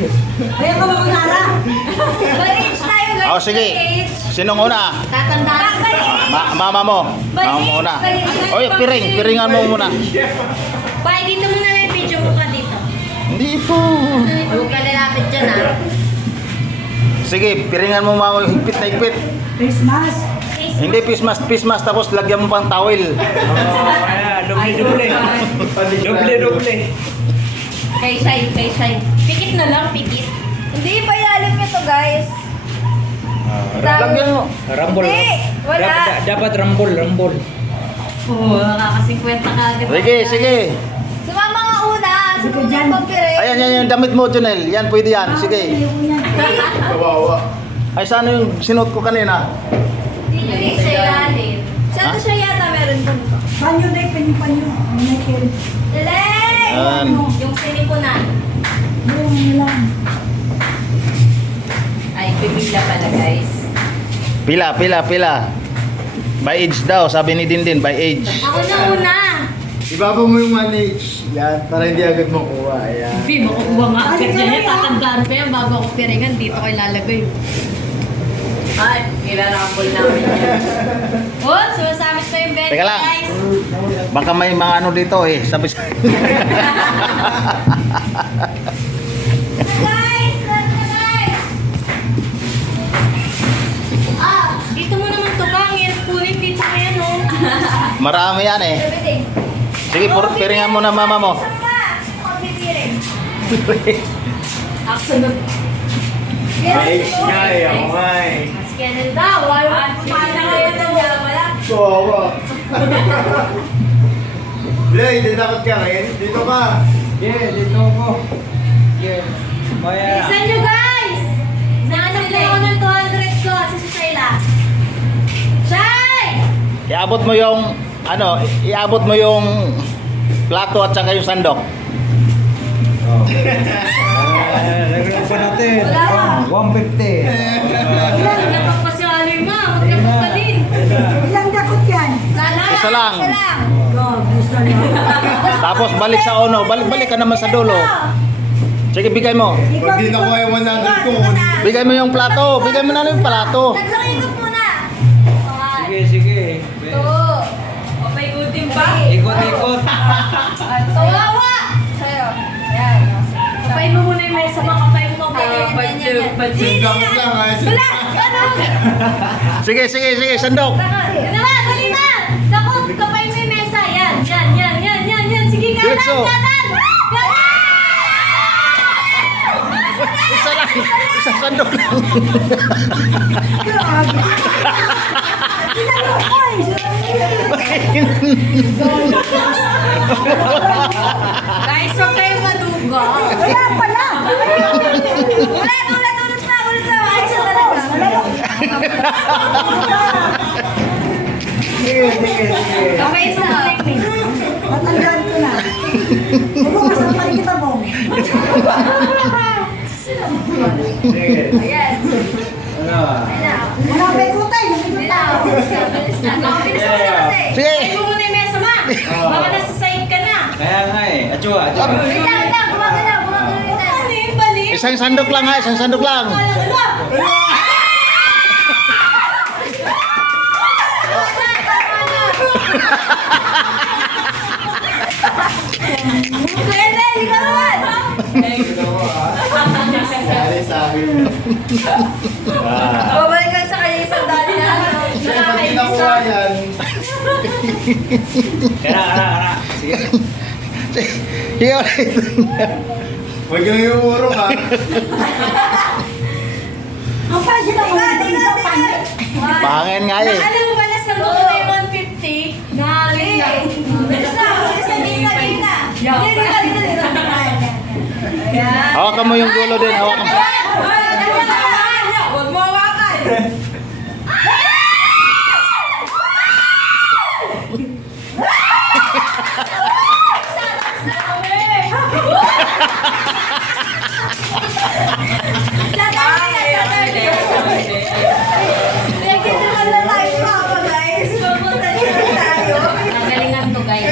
Kaya ka makunara. Balik tayo guys. Oh, sige. Sinong una? Tatandaan. Mama mo. Mama mo una. Oy, piringan mo muna. Bye, dito muna may video mo ka dito. Hindi po. Huwag ka lalapit dyan ha. Sige, piringan mo mama, higpit na higpit. Christmas. Hindi pismas tapos lagyan mo pang towel. Doble. Kay Shai. Pikit na lang, pikit. Hindi pa ilalim ito, guys. Lagyan mo. Rambol. Hindi, wala. Dapat rambol. Oo, nakaka-50 ka agad. Sige. Sumama nga una. Sige, Sumunod dyan. pagpirin. Ayan, yung damit mo, Junel. Yan, pwede yan. Sige. Ay, sana yung sinuot ko kanina. Hindi sa ilalim. Sa siya yata meron dun. Panyo na panyo. Michael. Dali! Yan. Yung sinipunan. Yung lang. Ay, pipila pala guys. Pila. By age daw, sabi ni Dindin, by age. Ako na una. Ibaba mo yung manage. Yan, para hindi agad makuha. Ayan. Hindi, makukuha nga agad yan. Tatandaan pa yan bago ako piringan. Dito ko ilalagay. Ay, ilarambol namin yan. Oh, sumasabit pa yung bed Teka lang. guys. Baka may mga ano dito eh. Sabi Guys! Guys! Dito mo naman to ka. Ang hirap kunin dito ko yan oh. Marami yan eh. Everything. Sige, piringan mo na mama mo. Isa pa. Ako pipirin. Aksunod. Age nga eh, ako nga eh. Mas kailan daw. Paano ngayon na wala? Kawawa. Blay, dinakot ka ngayon. Dito ka. Yeah, dito ako. Yeah. Bilisan nyo guys! Nakanak na ako ng 200 ko sa Shayla. Shay! Iabot mo yung iabot mo yung plato at saka yung sandok. Lagyan pa natin. Wala. 150. Napagpasyali ma. Magkapag ka din. Ilang dakot yan? Isa lang. Isa lang. Gusto na. Tapos balik sa uno. Balik ka naman sa dulo. Sige, bigay mo. Pag di nakuha yung 100 ko, Bigay mo yung plato. Bigay mo na lang yung plato. Tatlong ikot muna. Sige. Two. O may utim pa? Ikot. Sawawa! Sa'yo. Yan. Kapay mo muna yung mesa mo. Kapay mo muna yung Sindakot lang ha. Wala! Ano? Sige. Sandok. Yan naman, dali na! Naku, kapay mo yung mesa. Yan. Sige, Diretso. kanan! Isa lang. Isang sandok lang. Guys, huwag kayong madugo. Wala pala. Ulit pa. Ay, isa talaga. Sige. Kapay sa Matandaan ko na. Bukas ang palikita mo. Sige. Ayan. Ano? Wala pa ikutay. Bilis na. Bilis na kasi. Sige. Kapay mo muna yung mesa ma. Baka nasa side ka na. Kaya nga eh. Atsuwa. Wait lang. Gumagalaw. Ano yung balik? Isang sandok lang ha. Isang sandok lang. Pwede, hindi ka naman. Sari sa akin. Babalik lang sa kanya isang dali na. Sige, pag di nakuha yan. Kara. Sige. Sige ulit. Huwag yung iurong ha. Ang pansin ako dito isang panyo. Pangin nga eh. Alam mo ba na sa loob na yung 150? Nangaling lang. Bilis na. Dito. Ayan. Hawakan mo yung dulo din. Hawakan mo. Huwag mo hawakan. Nagalingan to guys.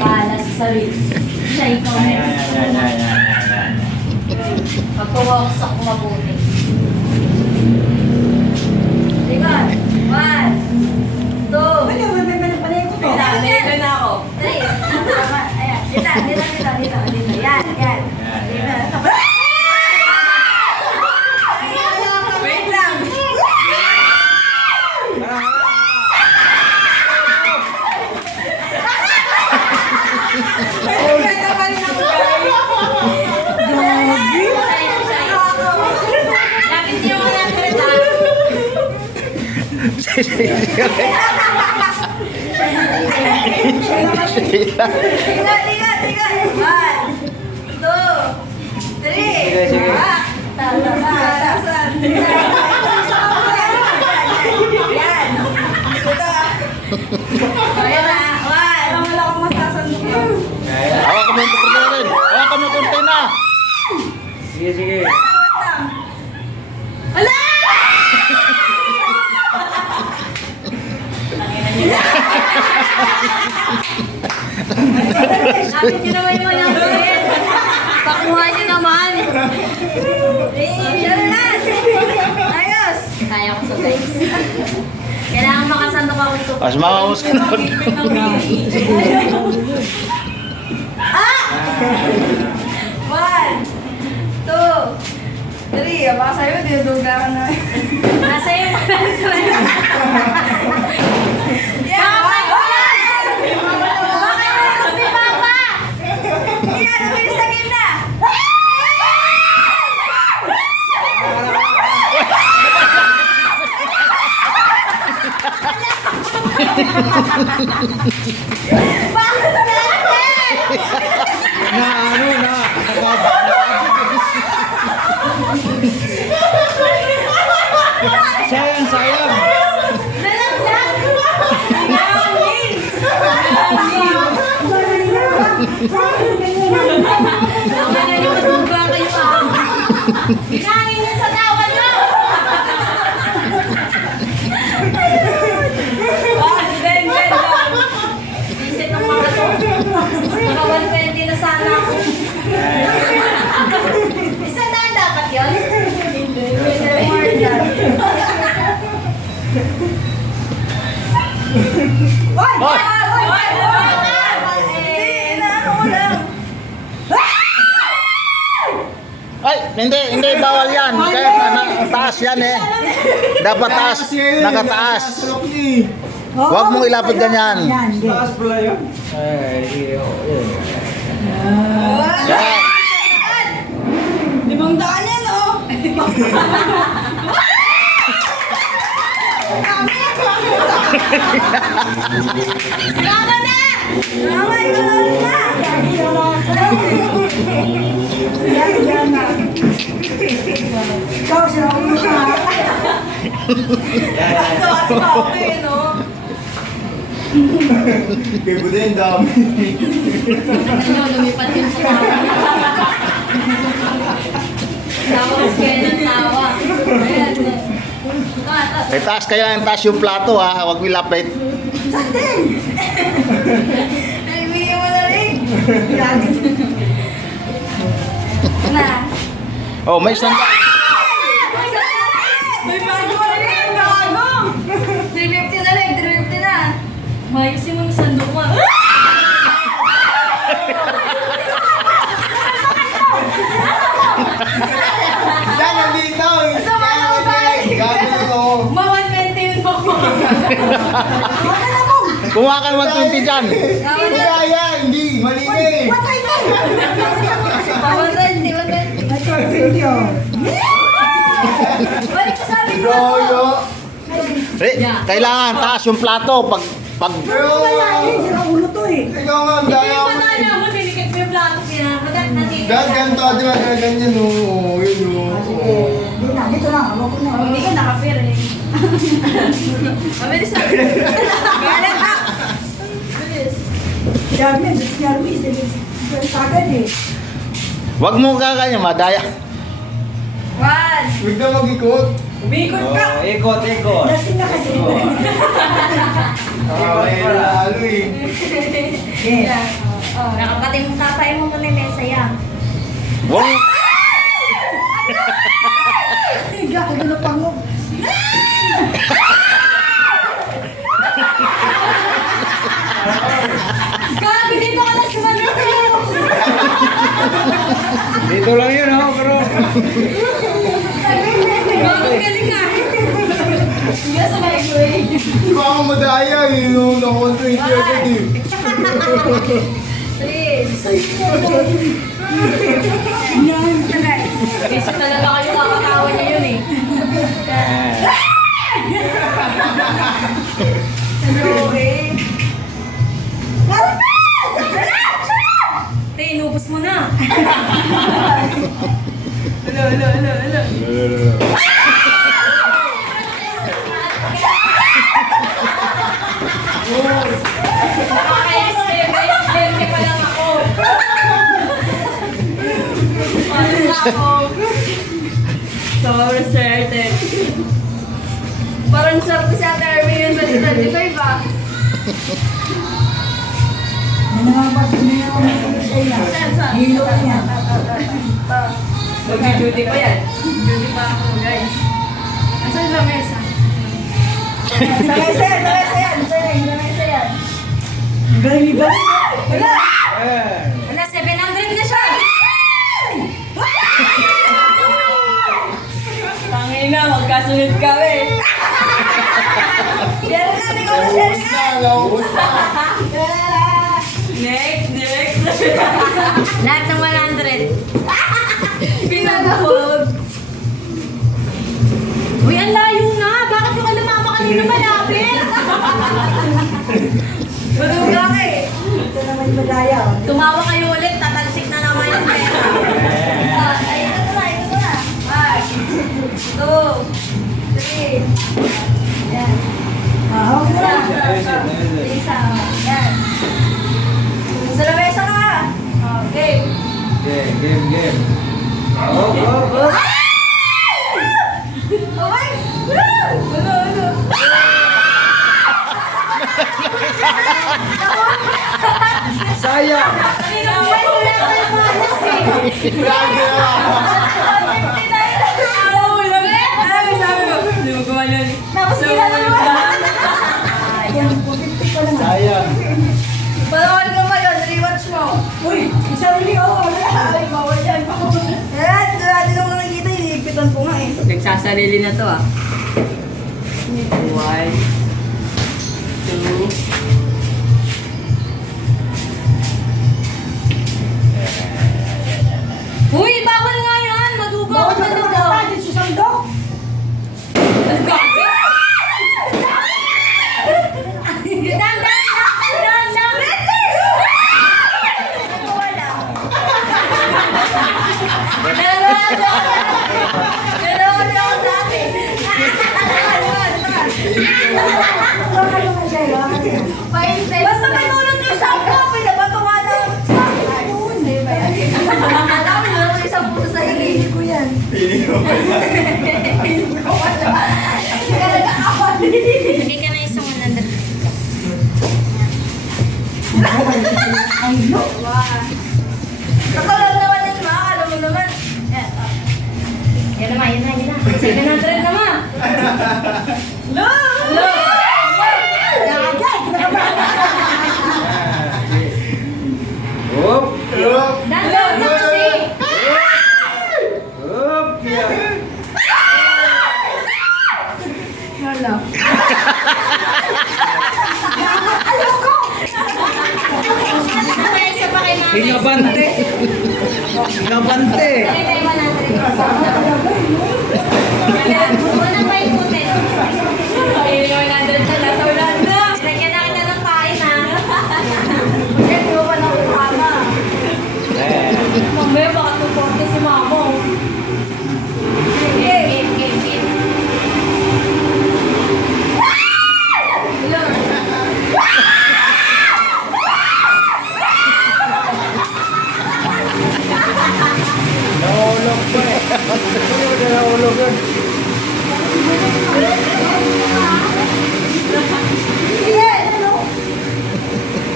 Bahala sa sarili. Siya ikaw na. Yan. Pausok mabuti. Likod. 1, 2, Ano, may panay ko to. Nalito na ako. 3. Tama. Ayan. Dito. Yan. Wait lang. Lapit niyo mo na kita. Likod. 1, 2, 3. Sige. Tatasan. Yan. Ayan na. 1. Wala akong masasandok yun. Hawakan mo yung kurtina rin. Hawakan mo yung kurtina. Sige. Ala! Lapit niyo naman yung malapit. Pakuha niyo naman. Yan na. Ayos. Kaya ko to guys. Kailangan makasandok ako ito. Mas mamamus ka na. Ah! 1, 2, 3. Baka sa'yo, dinuduga ka na. Nasa yung Yan! Yan, bilis sa gilda! Bakit natin? Sayang. Nalaglag! Nangin! Naman na yung matungga kayo ah. Ginangin niya sa tawa niyo. Ben lang. Visit ng mga to. Naka 120 na sana ako. Isa daan dapat yun? Hindi. More than. Hoy! Ay, hindi bawal yan. Kaya taas yan eh. Dapat taas, nakataas. Huwag mong ilapit ganyan. Yan, di. Taas pala yun. Ay, sige. Yan. 500 yan, oh! Tama na! Tama, ikaw na! Yan na. Ikaw, sila ko mo siya. Tawas pa ako eh, no? Kaya buti yung dami. Ano, lumipat yun sa tawa. Tawa kasi kayo ng tawa. Ayan. May taas kaya yung taas yung plato ha. Huwag mo ilapit. Nagbigay mo na rin. Na. Oh, may isang... May bago na rin, bago! 350 na rin, 350 na. Mayusin mo ng sandok mo. Yan, nandito. Sama na ako, bye. Gagawin ko. Ma 120 yun po ko. Kumuha ka ng 120 dyan. Hindi kaya, hindi. Mali na eh. Balik ka sabi ko. Goyo. Kailangan taas yung plato. Pag Pero, Sira ulo to eh. ikaw nga, ang Hindi daya pa mo. tayo mo, dinikit mo yung plato niya. Dahil ganito, di ba? Ganyan, oo. Yun, Sige. oo. Dito na, dito na. Hawak ko na. Hindi ka nakapir eh. Mabilis na. Galang ka. Mabilis. Yarmin, Yarmin. Sagad eh. wag mo kaganyan, madaya. 1. Huwag na mag-ikot. Umikot ka. Oh, ikot. Lasing na kasi. Ay, lalo eh. Yes. Nakapatay mo tatay mo muna yung mesa yan. Wag bigla ko doon napangog. Gabi, dito ka lang sumanod. Dito lang yun, oh, pero... Gabi, galing ka. Hindi sa microwave. Di ba ako madaya eh, no? Naka-120 agad eh. Kasi talaga kayo kakatawa niya yun eh. Te, inubos mo na. Nakaka-explain pa lang ako. Sobrang swerte. Parang sarap si Ate Army yung 2025 ah. Nangangabat ko na yung siya. Hilo niya. Mag-duty pa yan. Duty pa ako guys. Asan yung lamesa? Sa mesa yan, sa mesa yan. Sa mesa yan. Ang galing ni Bal. Wala! Wala, 700 na siya. Tangina, magkasunod kami. Share na, ikaw na share ka. Next. Lahat ng 100. Pinagahog. Uy, ang layo na. Bakit yung alamama kanina malapit? Maduga ka eh. Ito naman yung madaya. Tumawa kayo ulit, tatalsik na naman yung pera. Ay, ito na. 5, 2, 3. Yan. Hawak mo na. Isa. Yan. Sa lamesa ka. Okay. Game. Oh. Okay. Ano? Sayang! Tapos kila naman. Yan, 250 ko lang. Sayang! Panoorin mo ba yun? Rewatch mo. Uy, isa rin ako. Ay, bawal yan. Ayan, dati nung nakikita, hinihipitan ko nga eh. Nagsasarili na to ah. 1, 2. Uy, bawal nga yan! Maduga Bawal ako na maduga. naman natin sa sandok. Basta may nulot yung sampo, pinabato nga ng sampo. Alam mo, nulot yung sampo sa hili. Ko yan. Hindi ka na isang 100. Ay, no. Nakalag naman yun, ma. Alam mo naman. Yan na. 700 naman. No! Agad, kinakabahan. Up! Dandan na kasi. Up! Hala. Isa pa kay nanay. Hingabante! Hingabante! Kaya kay 100. Unang pa ikutin. Ay, 100 siya. Nasa ulan na. Lagyan na kita ng pain ha. Kaya di mo pa nakukama. Mamaya baka tuporte si mama. Game. Nahulog pa eh. Nahulog yun.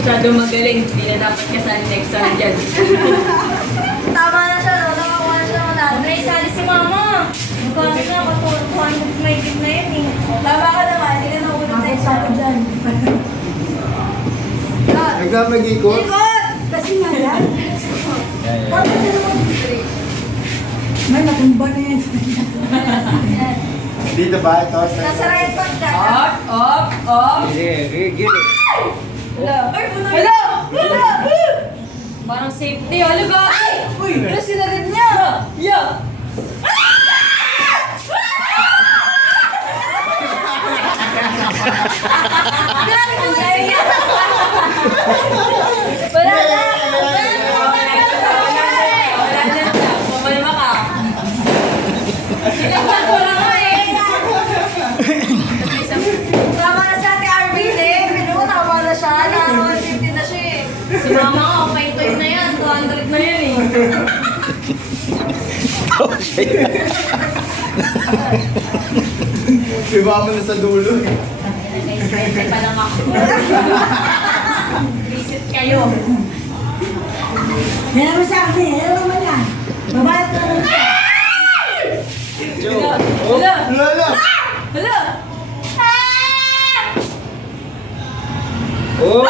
Masyado magaling. Hindi na dapat kasali next time dyan. Tama na siya, no? Nakakuha na siya ng 100. May sali si mama. Magkano na ako Huwag na mag-ikot. Ikot! Kasi nga yan. Bakit na naman? May natumba na yan. Dito ba? Ito. Nasa right foot ka. Sige, gilid. Hello! Parang safety. Ano ba? Uy! Ano sinagad niya? Grabe naman siya! Wala na! Wala na. Pumalma ka. Sinagyan ko lang nga eh. Tama na si Ate Arvin eh. Pinuha, tama na siya. Naka-150 na siya eh. Si mama nga, okay to na yan. 200 na yan eh. Iba mo na sa dulo eh. Nag-excited pa lang ako. Visit kayo. Yan naman sa akin. Yan naman yan. Babayad ka naman siya. Wala. Lala! Wala. Oh!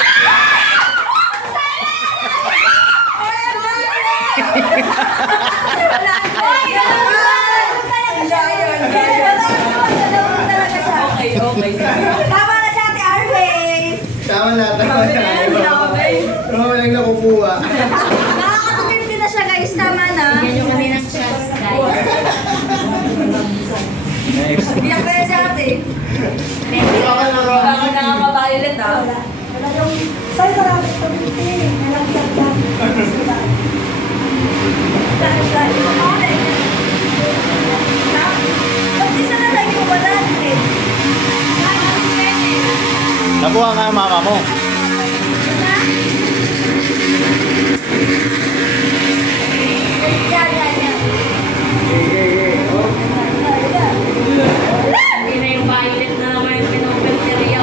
Okay. Tama na si Ate Arvin. Tama na. Tama na. Oo, lang nakukuha. Nakaka-250 na siya guys. Tama na. Yan yung kaninang chance, guys. Next. Biyak na yan si Ate. Baka nakapapailit ah. Talagang, sa'yo marami ito dito eh. Nalagyan lang. Pag-isa na lagi mo ba natin? Nakuha nga yung mama mo. Yan. Oh. Hindi na yung violet na naman yung pinupilteriya.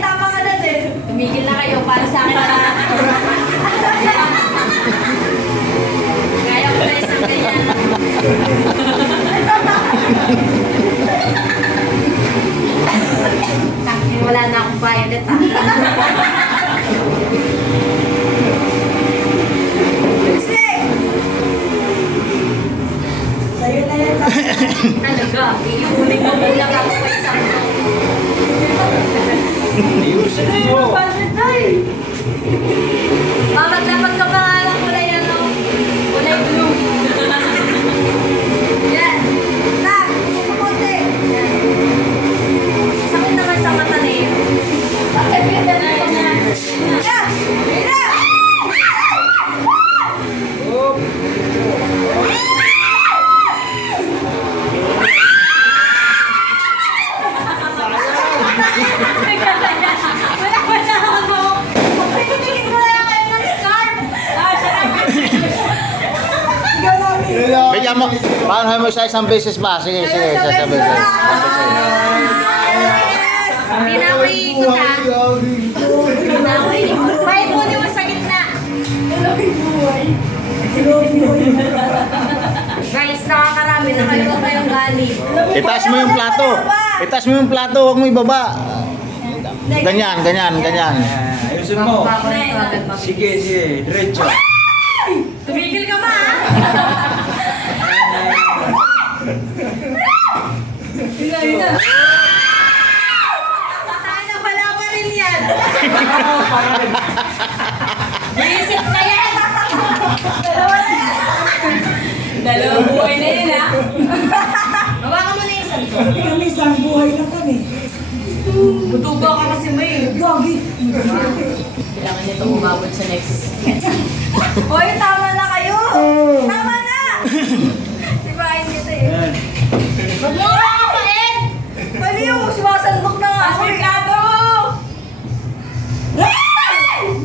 Tama ka na din. Tumigil na kayo para sa akin na lahat. Kaya ko na isang ganyan. Tangin, wala na akong violet ah. Sa'yo na yan. Talaga, iuuling mo muna ako sa isang Ayusin mo. Dapat ka pa nga ng kulay ano? kulay blue. Yan. Tak, kukunti. Yan. Sakit naman sa mata na yun. Sakit ka na yan. Yan. Oh! Wala ako. Pinigil mo na lang kayo ng scarf. Ikaw namin. Bigyan mo. Paano mo sa isang beses ba? Sige, sa isang beses. Hindi na ako iikot ah. Hindi na ako iikot. May muna mo sa gitna. Guys, nakakarami na kayo kayong galing. Itaas mo yung plato. Itaas mo yung plato, huwag mo ibaba. Ganyan. Ayusin mo. Papalit ko agad mag- Sige, diretso. Tumigil ka ba ah? Tayo na pala pa rin yan. Visit na yan. Dalawang buhay na yun ah. Hawakan mo na yung isang to. Kami isang buhay lang kami. Butugo ka kasi mo eh. Gogi. Kailangan nito umabot sa next. Hoy, tama na kayo. Tama na. Sipahin kita eh. Yan. Huwag mo kakapain! Mali yung sumasandok na nga ako eh. Asikado!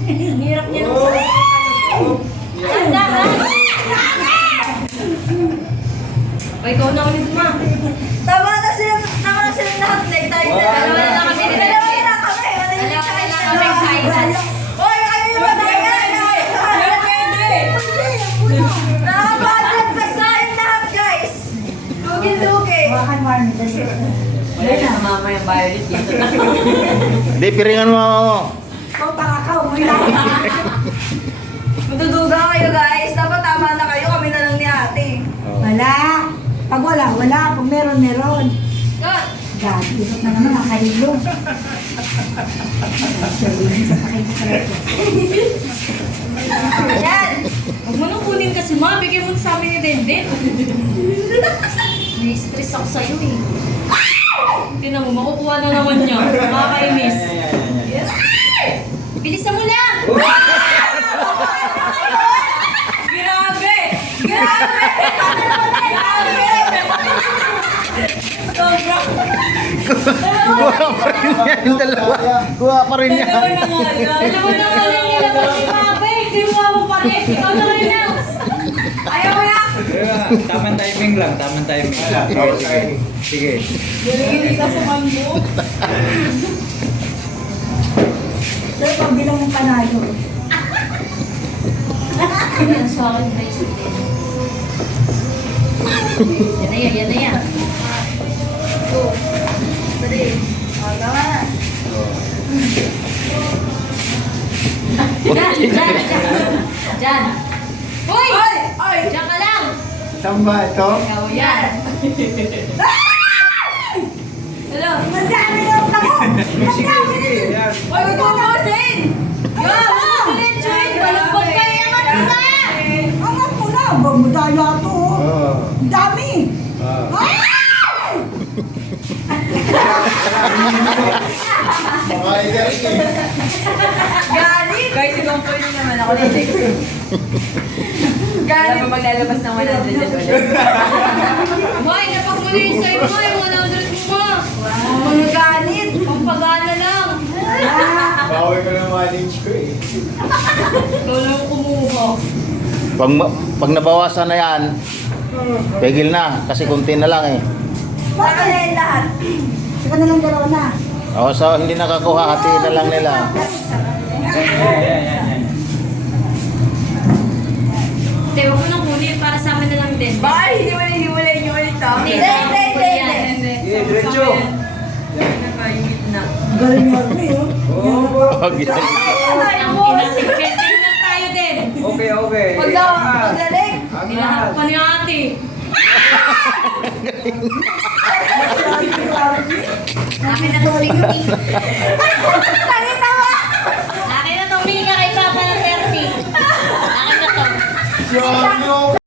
Ang hirap niya nung sa Handa ha? O, ikaw na ulit ma. Tama na silang lahat. Like tayo na. Dalawa na lang kami. Dalawa na lang kami. Manalig Dalawa sa na lang kayo. kami final. Hoy, kayo naman na yan. Hindi pwede! Nakakapagod Wala na mama yung violet dito na. Hindi, piringan mo. Ikaw, tanga ka, umuwi lang. Maduduga kayo guys. Dapat tama na kayo. Kami na lang ni ate. Wala. Pag wala, wala. Kung meron, meron. God. Gagi, ikot na naman ang kahilo. Sabihin sa pakikita. Yan. Huwag mo nang kunin kasi ma, bigay mo sa amin ni Denden. May-stress ako sa'yo eh. Tingnan mo, makukuha na naman niya. Makakainis. Bilisan mo lang! Grabe! Grabe! Grabe! Sobra! Kuha pa rin yan, yung dalawa. Kuha pa rin yan. Alam mo na nga lang nilabas si Papa eh. Kinuha mo pa rin. Ikaw na rin lang. Ayaw mo na! Tamang timing lang, tamang timing. Sige. Hindi ka sa mambo. Sir, pagbilang ng panalo. Yan sa akin, bracelet din. Yan na yan, yan na yan. Tama na. Diyan, diyan, diyan. Diyan. Hoy! Ay! Ay! Diyan ka lang. Saan ba ito? Ikaw yan. Hello? Madami yung tako! Sige, sige. Yan. Ay, magbubusin! Yan, diretso yun. Balagpag ka yung matula. Angat mo na! Bamudaya to! Oo. Ang dami! Ay! Makaida rin eh. Galit! Guys, i-compare nyo naman ako ni Dex. Galit! Alam mo maglalabas ng 100 yan ulit. Boy, napag mo na yung side mo. Yung 100 mo. Mga galit! Pampagana lang. Bawal ko ng manage ko eh. Ikaw lang kumuha. Pag nabawasan na yan, pigil na. Kasi kunti na lang eh. Saka na yung lahat. Saka na lang dalawa na. O, so hindi nakakuha, hatiin na lang nila. Yan. Hindi, huwag mo nang kunin para sa amin na lang din. Bye! Hiwalay nyo ulit ha? Hindi, Hindi. Sige, diretso. Galing mo ako eh. Huwag yan. Ang inatigpending lang tayo din. Okay, okay. Pagdaling! Nilahat pa ni ate. Akin na itong Mika. Akin na itong Mika kay Papa ng 30. Akin na to. Grabe ako.